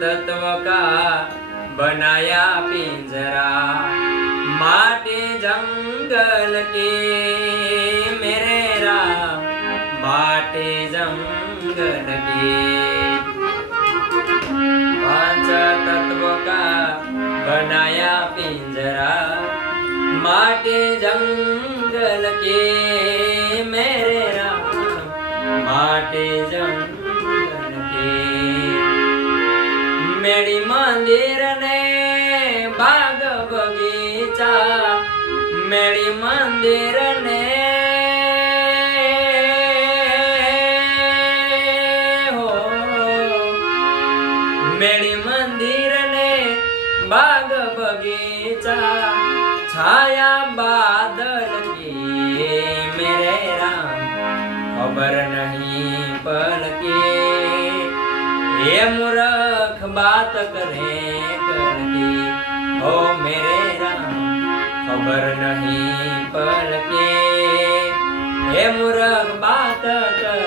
तत्व का बनाया पिंजरा, माटी जंगल के मेरे राम, माटी जंगल के। पांच तत्व का बनाया पिंजरा, माटी जंगल के मेरे राम, माटी जंगल के। मेरी मंदिर ने बाग बगीचा, मेरी मंदिर ने हो, मेरी मंदिर ने बाग बगीचा, छाया बादल की मेरे राम, खबर नहीं पल के। ये मूर्ख बात करे करके हो मेरे राम, खबर नहीं पल के। ये मूर्ख बात कर